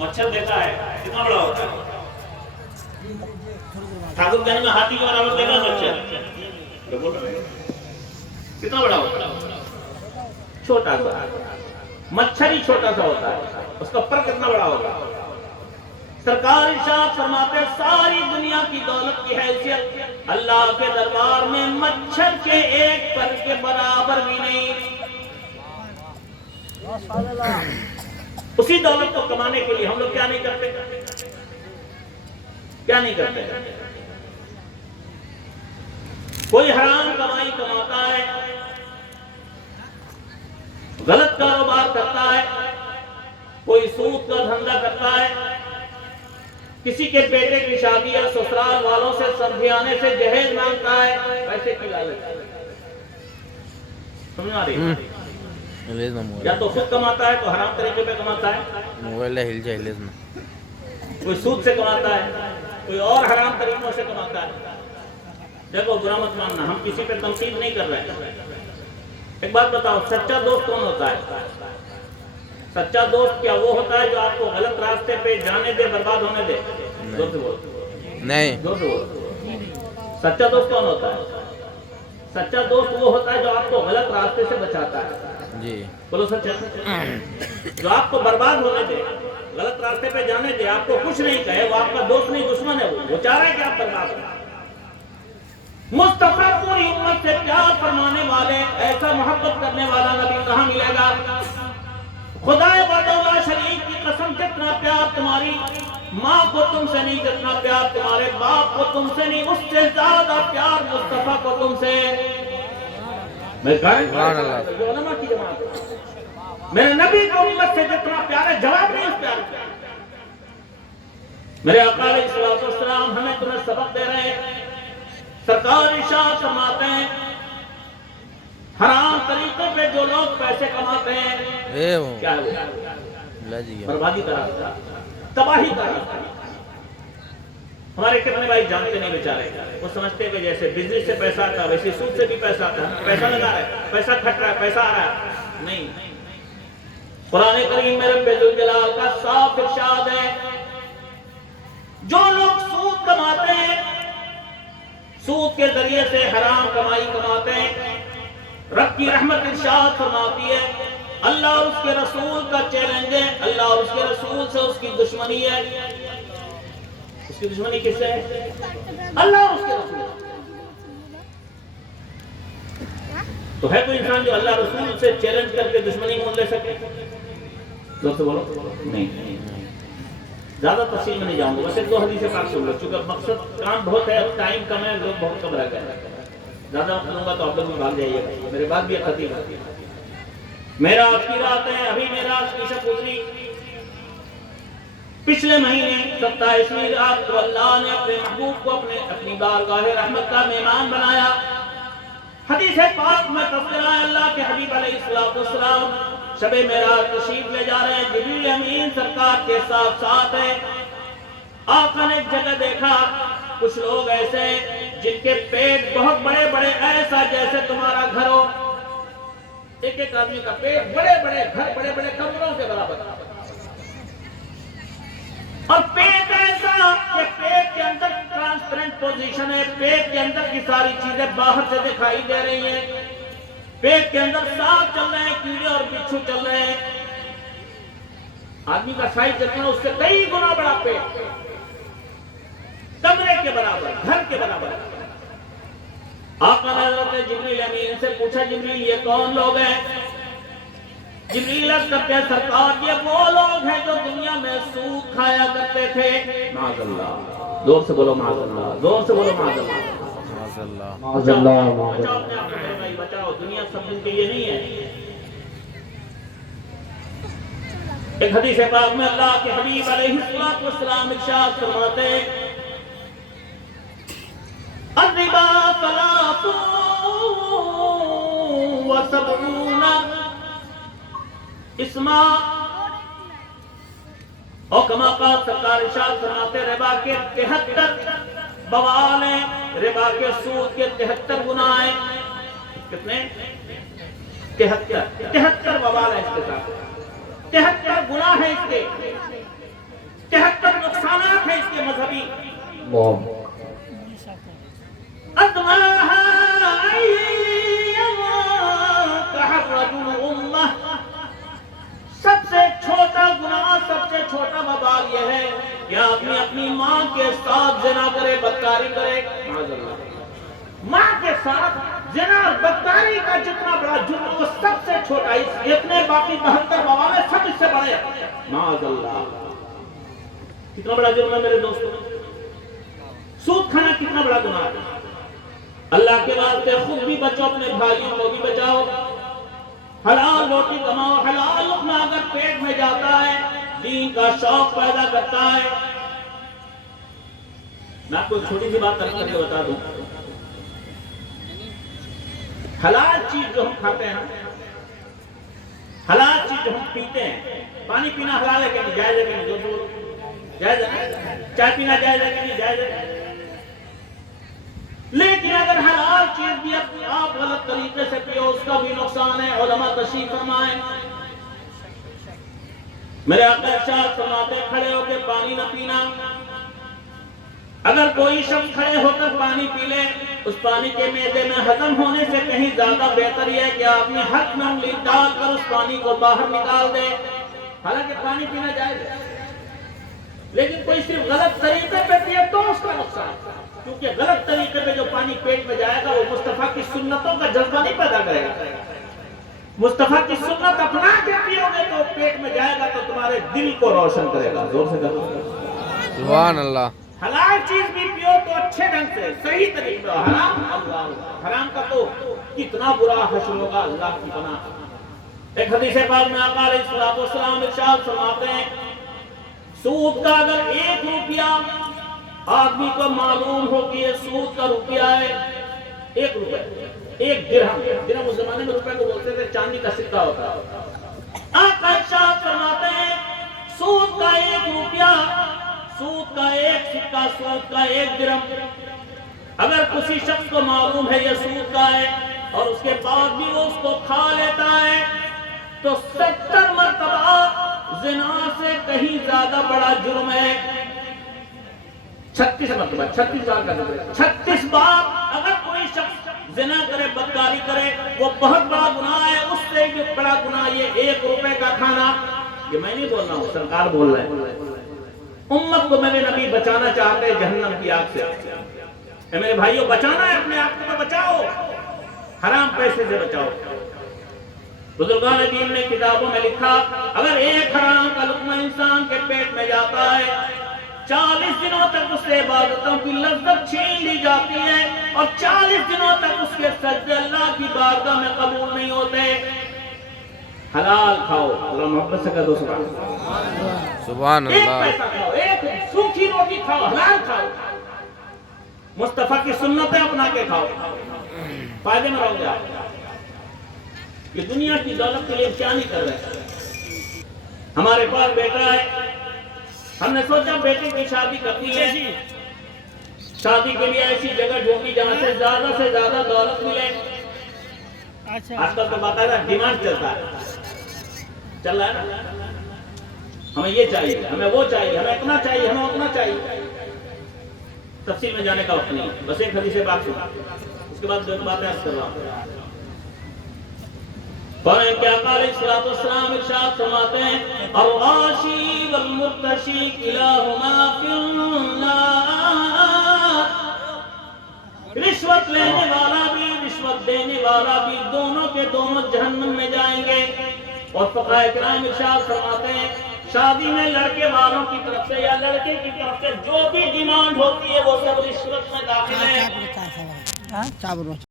मच्छर देखा है कितना बड़ा होता है? ठाकुरगंज में हाथी के बराबर देखा मच्छर, कितना बड़ा होता है? छोटा सा मच्छर ही छोटा सा होता है, उसका पर कितना बड़ा होगा? सरकार इरशाद फरमाते सारी दुनिया की दौलत की हैसियत अल्लाह के दरबार में मच्छर के एक पर के बराबर भी नहीं। उसी दौलत को कमाने के लिए हम लोग क्या नहीं करते? क्या नहीं करते? कोई हराम कमाई कमाता है, गलत कारोबार करता है, कोई सूद का धंधा करता है, किसी के बेटे की शादी या ससुराल वालों से समझाने से जहेज मांगता है, पैसे की लालच। समझ आ रही? या तो खुद कमाता है तो हराम तरीके पे कमाता है, मोबाइल हिल जाए ना, कोई सूद से कमाता है, कोई और हराम तरीकों से कमाता है। देखो बुरा मत मानना, हम किसी पे तनकीद नहीं कर रहे हैं। एक बात बताओ, सच्चा दोस्त कौन होता है? सच्चा दोस्त क्या वो होता है जो आपको गलत रास्ते पे जाने दे, बर्बाद होने दे? जोर से बोलो। नहीं, जोर से बोलो। सच्चा दोस्त कौन होता है? सच्चा दोस्त वो होता है जो आपको गलत रास्ते से बचाता है। जी बोलो सच्चा। जो आपको बर्बाद होने दे, गलत रास्ते पे जाने दे, आपको कुछ नहीं कहे, वो आपका दोस्त नहीं दुश्मन है। वो चाह रहा है कि आप बर्बाद हो। मुस्तफा पूरी उम्मत से प्यार फरमाने वाले, ऐसा मोहब्बत करने वाला नबी कहाँ मिलेगा? खुदाए वतौला शरीफ की कसम, जितना प्यार तुम्हारी माँ को तुमसे नहीं, जितना प्यार तुम्हारे बाप को तुमसे नहीं, उससे ज्यादा प्यार मुस्तफा को तुमसे। मेरे नबी को उम्मत से जितना प्यार है, जवाब नहीं उस प्यार का। मेरे आका अलैहिस्सलाम हमें तुम्हें सबक दे रहे हैं। सरकार इरशाद फरमाते हैं हराम तरीकों पे जो लोग पैसे कमाते हैं, क्या है? बर्बादी का रास्ता, तबाही का रास्ता। हमारे कितने भाई जानते नहीं बेचारे, वो समझते हैं जैसे बिजनेस से पैसा आता है वैसे सूद से भी पैसा आता है, पैसा लगा रहा है, पैसा खट रहा है, पैसा आ रहा है। नहीं, कुरान करीम में रब्बे जुल जलाल का साफ इरशाद है, जो लोग सूद कमाते हैं, सूद के जरिए से हराम कमाई कमाते हैं, रब की रहमत इरशाद फरमाती है, अल्लाह और उसके रसूल का चैलेंज है, अल्लाह और उसके रसूल से उसकी दुश्मनी है। उसकी दुश्मनी किससे है? अल्लाह और उसके रसूल। तो है कोई इंसान जो अल्लाह रसूल से चैलेंज करके दुश्मनी मोल ले सके? दोस्तों बोलो नहीं। ज्यादा तफसील में नहीं जाऊंगा, बस एक दो हदीस पाक सुन लो, क्योंकि मकसद काम बहुत है, टाइम कम है, लोग बहुत कम रह गए। ज्यादा करूंगा तो आप लोग भाग जाइएगा, मेरे बात भी खतीब है। मेराज की रात है, अभी मेराज की शब गुजरी, पिछले महीने 27वीं रात को अल्लाह ने अपने महबूब को अपनी बारगाह रहमत का मेहमान बनाया। हदीस पाक में तस्वीर है, अल्लाह के हबीब अलैहिस्सलाम शबे मेराज तशरीफ ले जा रहे हैं, जिब्रील अमीन सरकार के साथ साथ है। आका ने एक जगह देखा कुछ लोग ऐसे जिनके पेट बहुत बड़े बड़े, ऐसा जैसे तुम्हारा घर हो। एक एक आदमी का पेट बड़े बड़े घर, बड़े बड़े कमरों के बराबर, और पेट ऐसा कि पेट के अंदर ट्रांसपेरेंट पोजीशन है, पेट के अंदर की सारी चीजें बाहर से दिखाई दे रही हैं, पेट के अंदर सांप चल रहे हैं, कीड़े और बिच्छू चल रहे हैं। आदमी का साइज जितना, उससे कई गुना बड़ा पेट, कमरे के बराबर, घर के बराबर। आका ने हज़रत जिब्रील अमीन से पूछा, जिब्रील ये कौन लोग हैं? जिब्रील कहते हैं सरकार ये वो लोग हैं जो दुनिया में सूद खाया करते थे। माज़अल्लाह, जोर से बोलो माज़अल्लाह, जोर से बोलो माज़अल्लाह, माज़अल्लाह, माज़अल्लाह। बचाओ अपने आप को भाई, बचाओ, दुनिया सब दिन के लिए नहीं है। एक हदीस पाक में अल्लाह के हबीब अलैहिस्सलाम इरशाद फरमाते हैं, अर्रिबा सलातु व सबऊना इस्मा, और कमा का सरकार इरशाद फरमाते रिबा के 73 बवाल हैं, रिबा के सूद के 73 गुनाह हैं। कितने? 73 बवाल है इसके साथ, 73 गुनाह है इसके। सभी सबसे छोटा गुनाह, सबसे छोटा बवाल यह है कि आदमी अपनी माँ के साथ ज़िना करे, बदकारी करे। माँ के साथ ज़िना बदकारी का जितना बड़ा जुर्म वो सबसे छोटा, इतने बाकी 72 बवाल है, सब इससे बड़े। माज़अल्लाह, कितना बड़ा जुर्म है मेरे दोस्तों। सूद खाना कितना बड़ा गुनाह है। अल्लाह के वास्ते खुद भी बचो, अपने भाइयों को भी बचाओ। हलाल रोटी कमाओ। हलाल लुक़मा अगर पेट में जाता है, दीन का शौक पैदा करता है। मैं आपको छोटी सी बात करके बता दूं, हलाल चीज जो हम खाते हैं, हलाल चीज जो हम पीते हैं, पानी पीना हलाल है कि नहीं, जायज है कि नहीं, जो जायज है। चाय पीना जायज है कि नहीं, जायज है। लेकिन अगर हलाल चीज भी आप गलत तरीके से पियो, उसका भी नुकसान है। उलमा तशरीह फरमाए, मेरे आका इरशाद फरमाते, खड़े होकर पानी न पीना। अगर कोई शख्स खड़े होकर पानी पी ले, उस पानी के मैदे में हजम होने से कहीं ज्यादा बेहतर यह है कि आपने हक में उंगली डालकर उस पानी को बाहर निकाल दे। हालांकि पानी पीना जायज है, लेकिन कोई सिर्फ गलत तरीके पे पिए तो उसका नुकसान, क्योंकि गलत तरीके पे जो पानी पेट में जाएगा वो मुस्तफा की सुन्नतों का जज्बा नहीं पैदा करेगा। मुस्तफा की सुन्नत अपना के पियोगे तो पेट में जाएगा तो तुम्हारे दिल को रोशन करेगा। जोर से करो सुभान अल्लाह। हलाल चीज भी पियो तो अच्छे ढंग से, सही तरीके से। हराम का तो कितना बुरा हश्र होगा, अल्लाह की पनाह। एक हदीस पाक में आका अलैहिस्सलाम इरशाद फरमाते हैं, सूद का अगर 1 रुपया आदमी को मालूम हो कि ये सूद का रुपया है, 1 रुपया, 1 दिरहम उस जमाने में रुपए को बोलते थे, चांदी का सिक्का होता है। आका इरशाद फरमाते हैं, सूद का 1 रुपया, सूद का 1 सिक्का, सूद का 1 दिरहम अगर किसी शख्स को मालूम है ये सूद का है और उसके बाद भी वो उसको खा लेता है, तो 70 मरतबा ज़िना से कहीं ज्यादा बड़ा जुर्म है। 36 मरतबा, 36 बार का जुर्म है। 36 बार अगर कोई शख्स ज़िना करे, बदकारी करे, वो बहुत बड़ा गुनाह है। उससे भी बड़ा गुनाह ये 1 रुपए का खाना। ये मैं नहीं बोल रहा हूँ, सरकार बोल रहा है। उम्मत को मेरे नबी बचाना चाहते हैं जहन्नम की आग से। मेरे भाइयों, बचाना है अपने आप को तो बचाओ, हराम पैसे से बचाओ। बुजुर्गान दीन ने किताबों में लिखा, अगर 1 हराम का लुक़मा इंसान के पेट में जाता है, 40 दिनों तक उससे इबादतों की लज्जत छीन ली जाती है और 40 दिनों तक उसके सजदे अल्लाह की बारगाह में कबूल नहीं होते। हलाल खाओ, अल्लाह मोहब्बत से कह दो सुभान अल्लाह। 1 पैसा खाओ, 1 सूखी रोटी खाओ, हलाल खाओ, मुस्तफा की सुन्नतें अपना के खाओ, फायदे में रहोगे आप। ये दुनिया की दौलत के लिए क्या नहीं कर रहे। हमारे पास बेटा है, हमने सोचा बेटे की शादी करनी है, शादी के लिए ऐसी जगह ढूंढी जहां से ज्यादा दौलत मिले। आजकल तो बाकायदा डिमांड चलता है, चल रहा है ना, हमें ये चाहिए, हमें वो चाहिए, हमें इतना चाहिए, हमें उतना चाहिए। तफसील में जाने का वक्त नहीं, बस एक हदीस से बात सुना, उसके बाद 2 बातें अर्ज कर रहा हूं। क्या अलैहिस्सलाम इरशाद फरमाते हैं, अर्वाशी वल मुर्तशी किलाहुमा फिन्नार। रिश्वत लेने वाला भी, रिश्वत देने वाला भी, दोनों के दोनों जहन्नम में जाएंगे। और फक़हा किराम इरशाद फरमाते हैं, शादी में लड़के वालों की तरफ से या लड़के की तरफ से जो भी डिमांड होती है वो सब रिश्वत में दाखिल है।